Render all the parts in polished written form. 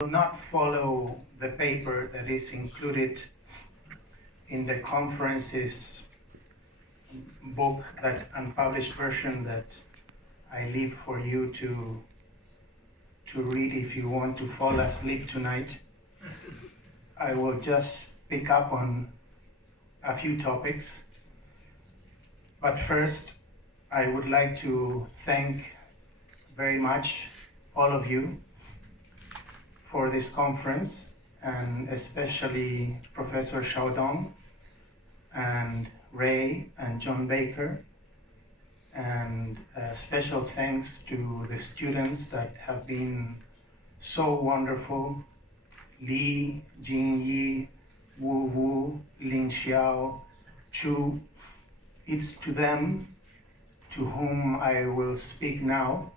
will not follow the paper that is included in the conference's book, that unpublished version that I leave for you to read if you want to fall asleep tonight. I will just pick up on a few topics. But first, I would like to thank very much all of you for this conference, and especially Professor Xiaodong and Ray and John Baker, and special thanks to the students that have been so wonderful: Li, Jingyi, Wu Wu, Ling Xiao, Chu. It's to them to whom I will speak now.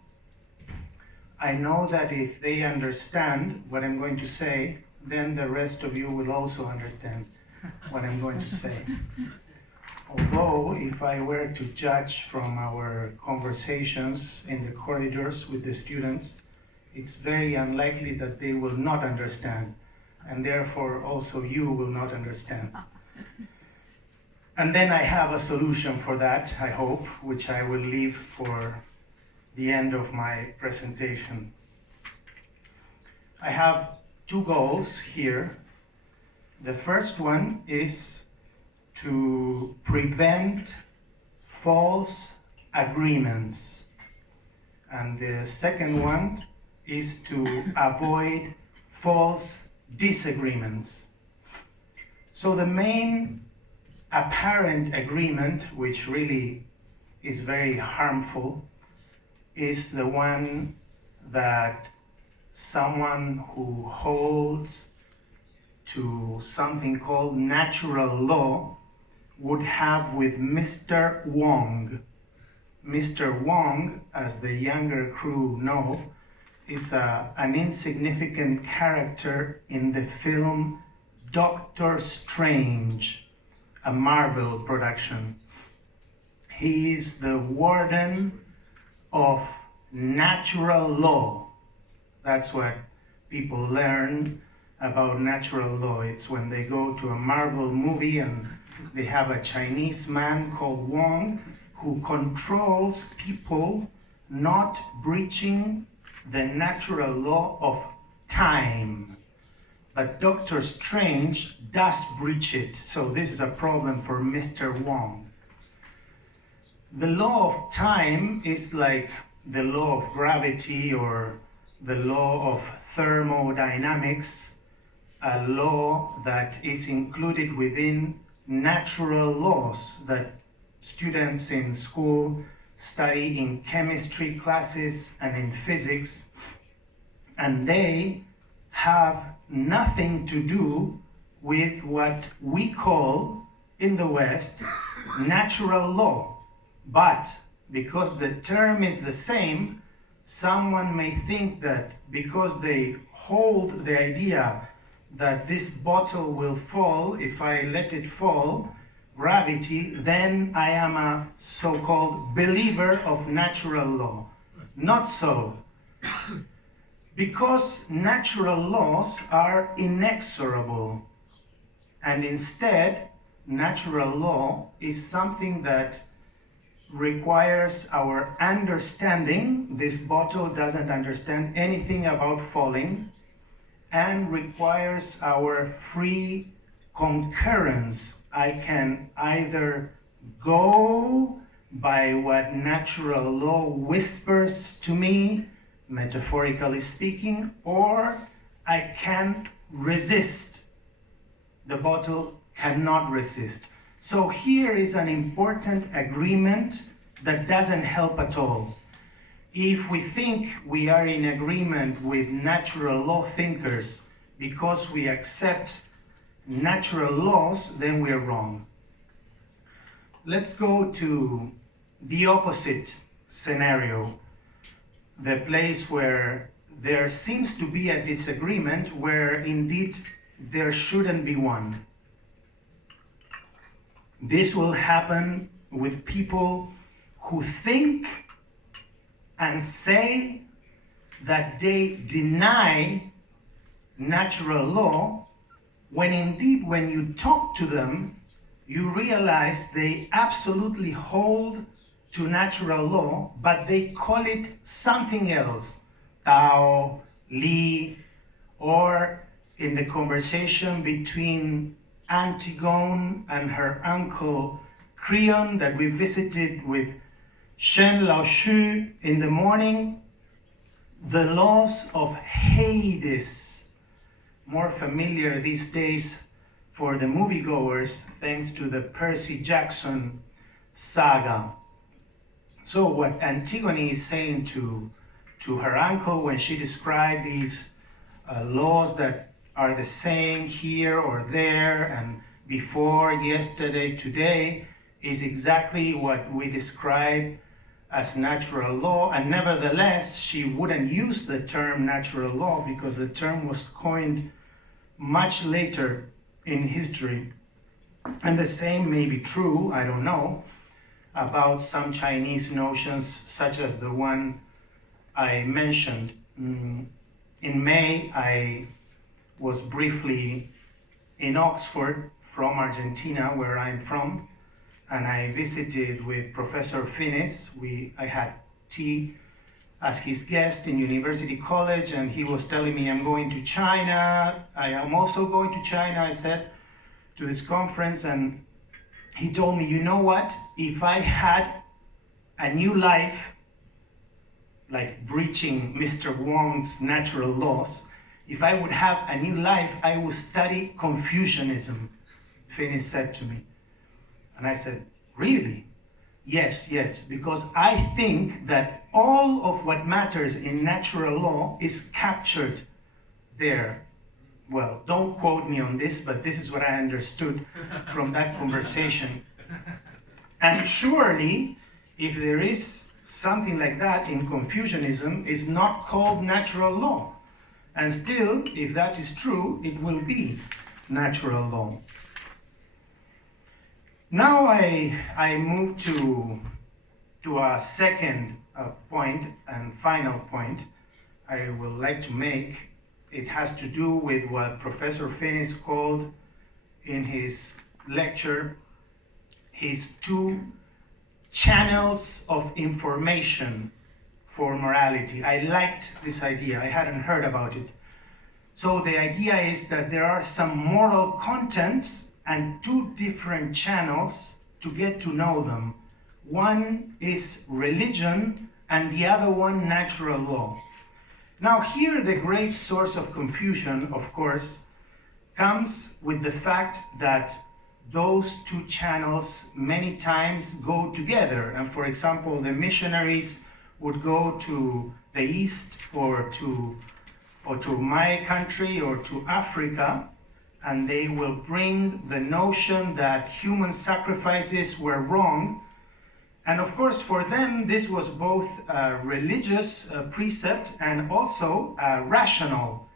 I know that if they understand what I'm going to say, then the rest of you will also understand what I'm going to say. Although, if I were to judge from our conversations in the corridors with the students, it's very unlikely that they will not understand, and therefore also you will not understand. And then I have a solution for that, I hope, which I will leave for the end of my presentation. I have two goals here. The first one is to prevent false agreements. And the second one is to avoid false disagreements. So the main apparent agreement, which really is very harmful, is the one that someone who holds to something called natural law would have with Mr. Wong. Mr. Wong, as the younger crew know, is an insignificant character in the film Doctor Strange, a Marvel production. He is the warden of natural law. That's what people learn about natural law. It's when they go to a Marvel movie and they have a Chinese man called Wong who controls people not breaching the natural law of time. But Doctor Strange does breach it, so this is a problem for Mr. Wong. The law of time is like the law of gravity or the law of thermodynamics, a law that is included within natural laws that students in school study in chemistry classes and in physics, and they have nothing to do with what we call in the West natural law. But because the term is the same, someone may think that because they hold the idea that this bottle will fall if I let it fall, gravity, then I am a so-called believer of natural law. Not so. Because natural laws are inexorable, and instead, natural law is something that requires our understanding. This bottle doesn't understand anything about falling, and requires our free concurrence. I can either go by what natural law whispers to me, metaphorically speaking, or I can resist. The bottle cannot resist. So here is an important agreement that doesn't help at all. If we think we are in agreement with natural law thinkers because we accept natural laws, then we're wrong. Let's go to the opposite scenario, the place where there seems to be a disagreement where indeed there shouldn't be one. This will happen with people who think and say that they deny natural law, when indeed when you talk to them, you realize they absolutely hold to natural law, but they call it something else, Tao, Li, or in the conversation between Antigone and her uncle Creon that we visited with Shen Laoshu in the morning, the laws of Hades, more familiar these days for the moviegoers thanks to the Percy Jackson saga. So what Antigone is saying to her uncle when she described these laws that are the same here or there and before, yesterday, today, is exactly what we describe as natural law, and nevertheless she wouldn't use the term natural law because the term was coined much later in history. And the same may be true, I don't know, about some Chinese notions such as the one I mentioned. In May, I was briefly in Oxford from Argentina, where I'm from, and I visited with Professor Finis. I had tea as his guest in University College, and he was telling me, I'm going to China. I am also going to China, I said, to this conference, and he told me, you know what? If I had a new life, like breaching Mr. Wong's natural laws, if I would have a new life, I would study Confucianism, Finis said to me. And I said, really? Yes, because I think that all of what matters in natural law is captured there. Well, don't quote me on this, but this is what I understood from that conversation. And surely, if there is something like that in Confucianism, it's not called natural law. And still, if that is true, it will be natural law. Now I move to a second point and final point I would like to make. It has to do with what Professor Finis called in his lecture his two channels of information for morality. I liked this idea. I hadn't heard about it. So the idea is that there are some moral contents and two different channels to get to know them. One is religion and the other one natural law. Now here the great source of confusion, of course, comes with the fact that those two channels many times go together. And for example, the missionaries would go to the East or to my country or to Africa, and they will bring the notion that human sacrifices were wrong. And of course, for them, this was both a religious precept and also a rational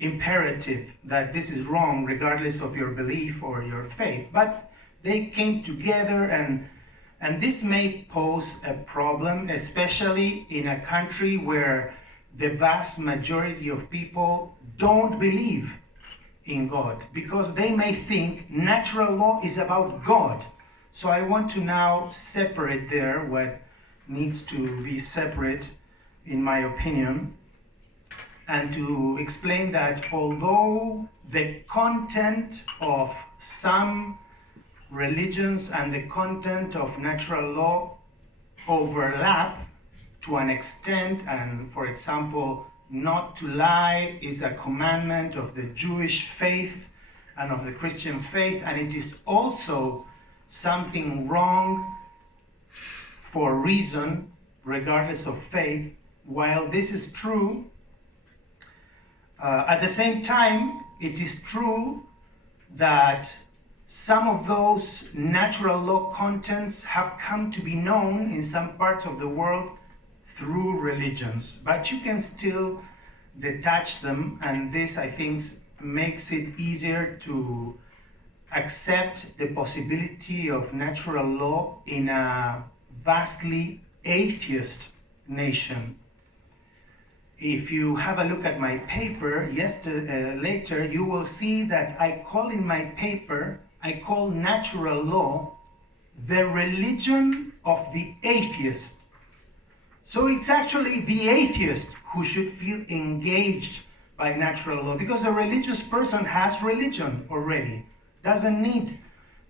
imperative that this is wrong regardless of your belief or your faith. But they came together, and this may pose a problem, especially in a country where the vast majority of people don't believe in God, because they may think natural law is about God. So I want to now separate there what needs to be separate, in my opinion, and to explain that although the content of some religions and the content of natural law overlap to an extent, and for example, not to lie is a commandment of the Jewish faith and of the Christian faith, and it is also something wrong for reason, regardless of faith. While this is true, at the same time, it is true that some of those natural law contents have come to be known in some parts of the world through religions, but you can still detach them, and this, I think, makes it easier to accept the possibility of natural law in a vastly atheist nation. if you have a look at my paper later, you will see that I call in my paper, I call natural law the religion of the atheist. So it's actually the atheist who should feel engaged by natural law, because the religious person has religion already, doesn't need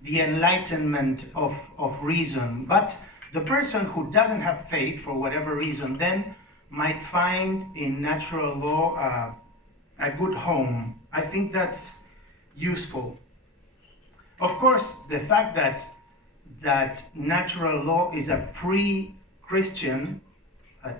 the enlightenment of reason. But the person who doesn't have faith for whatever reason then might find in natural law a good home. I think that's useful. Of course, the fact that natural law is a pre-Christian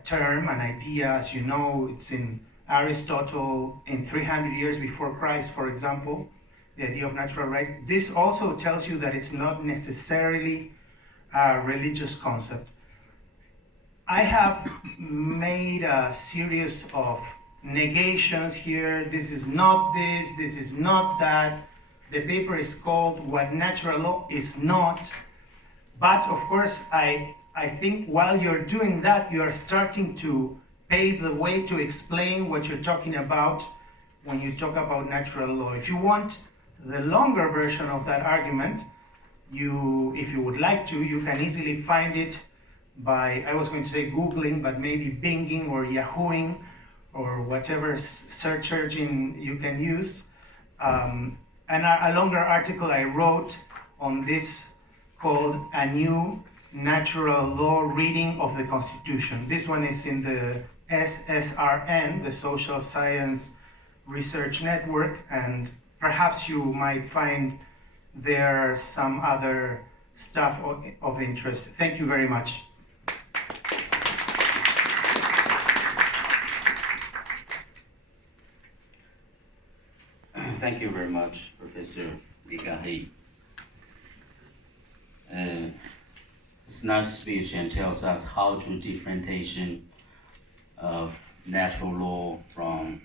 term, an idea, as you know, it's in Aristotle in 300 years before Christ, for example, the idea of natural right. This also tells you that it's not necessarily a religious concept. I have made a series of negations here. This is not this is not that. The paper is called What Natural Law Is Not. But of course, I think while you're doing that, you are starting to pave the way to explain what you're talking about when you talk about natural law. If you want the longer version of that argument, if you would like to, you can easily find it by, I was going to say Googling, but maybe Binging or Yahooing or whatever search engine you can use. And a longer article I wrote on this called A New Natural Law Reading of the Constitution. This one is in the SSRN, the Social Science Research Network, and perhaps you might find there some other stuff of interest. Thank you very much. Thank you very much, Professor Legarre. This nice speech and tells us how to differentiation of natural law from